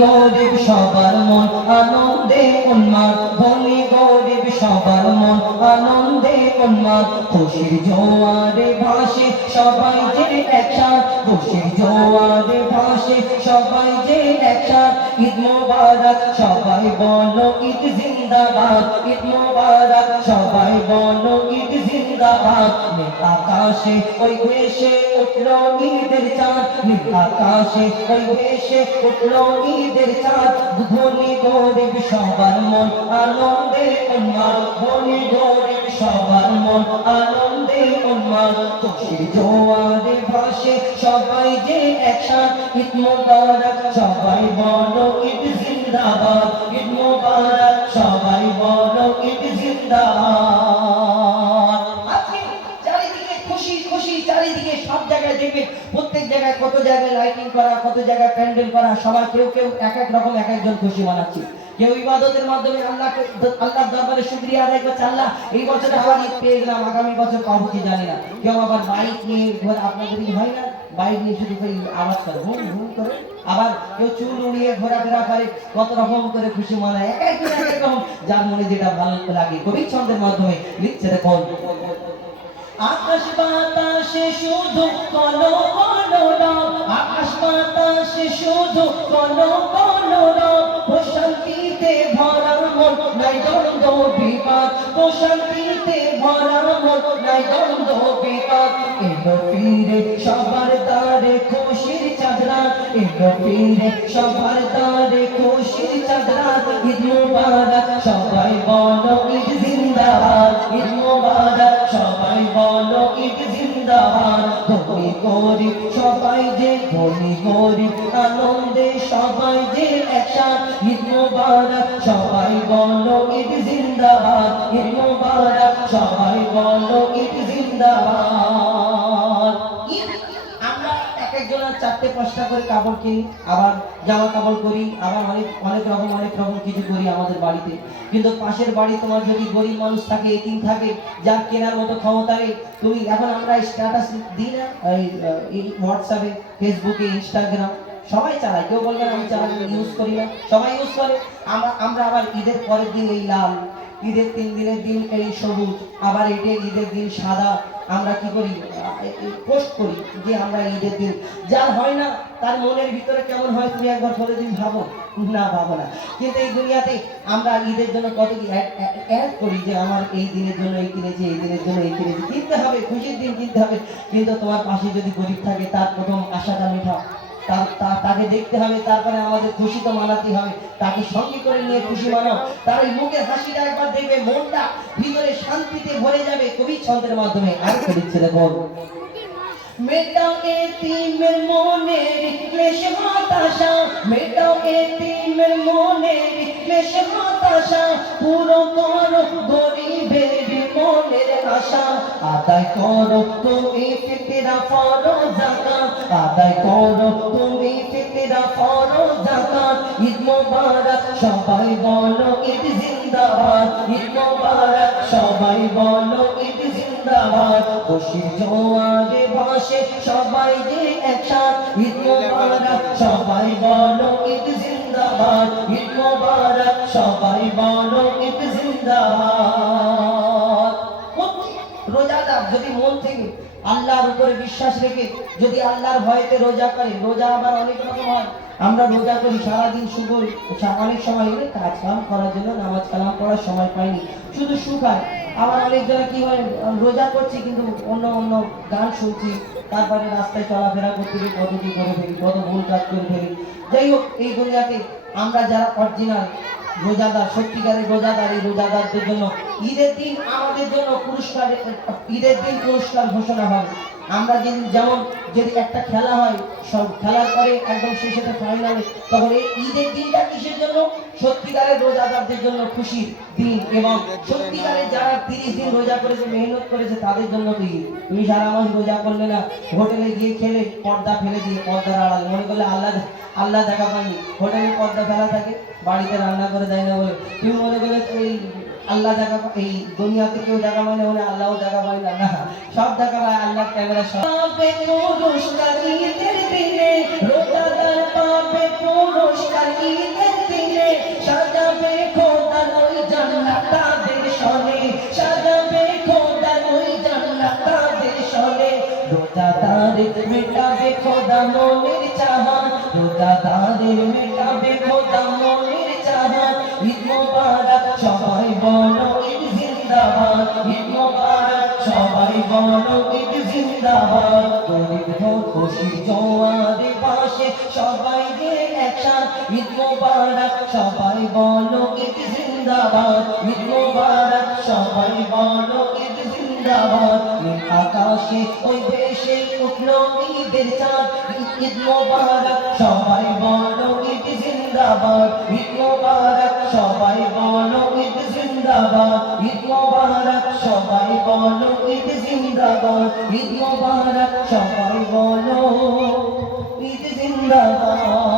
গরিব সবার মন আনন্দে উন্মাদ, ধনী গরিব সবার মন আনন্দে উন্মাদ। খুশির জোয়ারে ভাসে সবাই যে একসাথ, খুশির জোয়ারে ভাসে সবাই যে একসাথ। ঈদ মোবারক সবাই বলো ঈদ জিন্দাবাদ, ঈদ মোবারক সবাই বলো ঈদ জিন্দাবাদ। নীল আকাশে ওই ভেসে উঠলো ঈদের চাঁদ, নীল আকাশে ওই ভেসে উঠলো ঈদের চাঁদ। ধনী গরিব সবার মন আনন্দে উন্মাদ, ধনী গরিব সবার মন আনন্দে উন্মাদ। খুশির জোয়ারে ভাসে সবাই যে একসাথ, ঈদ মোবারক সবাই বলো ঈদ জিন্দাবাদ, ঈদ মোবারক সবাই বলো ঈদ জিন্দাবাদ। আজকে চারিদিকে খুশি খুশি, চারিদিকে সব জায়গায় দেখবে, প্রত্যেক জায়গায় কত জায়গায় লাইটিং করা, কত জায়গায় প্যান্ডেল করা, সবাই কেউ কেউ এক এক রকম এক একজন খুশি মানাচ্ছে। কেউ ইবাদতের মাধ্যমে আল্লাহর দরবারে শুকরিয়া আদায় করছে, আল্লাহ এই বছর আবার ঈদ পেয়ে গেলাম, আগামী বছর পাবো কি জানি না। কেউ আবার বাইক নিয়ে ঘোরা, আপনাদের কি হয় না? বাইক নিয়ে শুধু আওয়াজ করে হুম হুম করে, আবার কেউ চুল উড়িয়ে ঘোরাফেরা করে, কত রকম করে খুশি মানায়, এক একজন এক এক রকম, যার মনে যেটা ভালো লাগে। কবি ছন্দের মাধ্যমে লিখছে দেখুন, আকাশ বাতাসে শুধু কলো কলো রব, আকাশ বাতাসে শুধু কলো কলো রব। প্রশান্তিতে ভরা মন নাই দ্বন্দ্ব বিবাদ, প্রশান্তিতে ভরা মন নাই দ্বন্দ্ব বিবাদ। এলো ফিরে সবার দ্বারে খুশির চাঁদ রাত, এলো ফিরে সবার দ্বারে খুশির চাঁদ রাত। ঈদ মোবারক সবাই বলো ঈদ জিন্দাবাদ, ঈদ মোবারক সবাই বলো ঈদ জিন্দাবাদ। ধনী গরিব সবাই যে, ধনী গরিব আনন্দে সবাই যে একসাথ। ঈদ মোবারক সবাই বলো ঈদ জিন্দাবাদ, ঈদ মোবারক সবাই বলো ঈদ জিন্দাবাদ। আমরা এক একজনের 4-5টা করে কাপড় কিনি, আবার জামা কাপড় করি, আবার অনেক রকম কিছু করি আমাদের বাড়িতে। কিন্তু পাশের বাড়ি তোমার যদি গরিব মানুষ থাকে, এতিম থাকে, যার কেনার মতো ক্ষমতা নেই, তুমি এখন আমরা স্ট্যাটাস দিই না এই হোয়াটসঅ্যাপে, ফেসবুকে, ইনস্টাগ্রাম সবাই চালায়, কেউ বলবে আমি চালাই, ইউজ করি না, সবাই ইউজ করে। আমরা আবার ঈদের পরের দিন এই লাল, ঈদের 3 দিনের দিন এই সবুজ, আবার ঈদের দিন সাদা, আমরা কি করি পোস্ট করি যে আমরা ঈদের দিন। যার হয় না তার মনের ভিতরে কেমন হয় তুমি একবার বলে দিন, ভাবো না, ভাবো না। কিন্তু এই দুনিয়াতে আমরা ঈদের জন্য কত কি অ্যাড করি যে আমার এই দিনের জন্য এই কিনেছি, এই দিনের জন্য এই কিনেছি, কিনতে হবে, খুশির দিন কিনতে হবে। কিন্তু তোমার পাশে যদি গরিব থাকে, তার প্রথম আশাটা মেটাও, তাকে দেখতে হবে, তারপরে আমাদের খুশি তো মানাতে হবে, তাকে সঙ্গে করে নিয়ে খুশি মানাও। তার ওই মুখের হাসিটা একবার দেখবে, মনটা ভিতরে শান্তিতে ভরে যাবে। কবি ছন্দের মাধ্যমে আর লিখছে দেখুন, মেটাও এতিমের মনের ক্লেশ হতাশা, মেটাও এতিমের মনের ক্লেশ হতাশা। পুরো করো গরিবের মনের আশা, আদায় করো তুমি ফিতরা ফরজ যাকাত, আদায় করো তুমি ফিতরা ফরজ যাকাত। ঈদ মোবারক সবাই বলো ঈদ জিন্দাবাদ, ঈদ মোবারক সবাই বলো ঈদ জিন্দাবাদ। খুশির জোয়ারে ভাসে সবাই যে একসাথ, ঈদ মোবারক সবাই বলো ঈদ জিন্দাবাদ, ঈদ মোবারক সবাই বলো ঈদ জিন্দাবাদ। রোজাদার যদি মন থেকে আল্লাহর উপরে বিশ্বাস রেখে, যদি আল্লাহর ভয়েতে রোজা করে, রোজা আবার অনেক রকম হয়। আমরা রোজা করি সারাদিন, শুধু অনেক সময় কাজ কাম করার জন্য নামাজ কালাম পড়ার সময় পাইনি, শুধু শুকায়। আবার অনেক যারা কি হয়, রোজা করছি কিন্তু অন্য গান শুনছি, তারপরে রাস্তায় চলাফেরা করতে গিয়ে কত কি করে ফেলি, কত ভুল কাজ করে ফেলি। যাই হোক, এই দুনিয়াতে আমরা যারা অরিজিনাল রোজাদার, সত্যিকারের রোজাদার, এই রোজাদারদের জন্য ঈদের দিন আমাদের জন্য ঈদের দিন পুরস্কার ঘোষণা হবে। আমরা যেমন যদি একটা খেলা হয়, সব খেলার পরে একদম শেষেতে ফাইনালে, তখন এই ঈদের দিনটা কিসের জন্য? সত্যিকারের রোজাদারদের জন্য খুশির দিন, এবং সত্যিকারের যারা 30 দিন রোজা করেছে, মেহনত করেছে, তাদের জন্য তো ঈদ। তুমি সারা মাস রোজা করলে না, হোটেলে গিয়ে খেলে, পর্দা ফেলে দিয়ে, পর্দার আড়াল মনে করলে আল্লাহ দেখা পায়নি, হোটেলে পর্দা ফেলা থাকে, বাড়িতে রান্না করে দেয় না বলে তুমি মনে করলে এই আল্লাহ দেখা, এই দুনিয়াতে কেউ দেখা মানে আল্লাহও দেখা পায় না, না, সব দেখা পায় আল্লাহর ক্যামেরা। সব পুরস্কার ঈদের দিনে, রোজাদার পাবে পুরস্কার রোজাদারের মেটাবে খোদা মনের চাহত, রোজাদারের মেটাবে খোদা মনের চাহত। ঈদ মোবারক সবাই বলো ঈদ জিন্দাবাদ, ঈদ মোবারক সবাই বলো ঈদ জিন্দাবাদ। গরিব খুশি জোয়ারে পাশে সবাই যে একসাথ, ঈদ মোবারক সবাই বলো ঈদ জিন্দাবাদ, ঈদ মোবারক সবাই বলো ঈদ জিন্দাবাদ। নীল আকাশে ওই দেশে উঠলো ঈদের চাঁদ, ঈদ মোবারক সবাই বলো ঈদ জিন্দাবাদ, ঈদ মোবারক সবাই বলো ঈদ জিন্দাবাদ, ঈদ মোবারক সবাই বলো ঈদ জিন্দাবাদ, ঈদ মোবারক সবাই বলো ঈদ জিন্দাবাদ।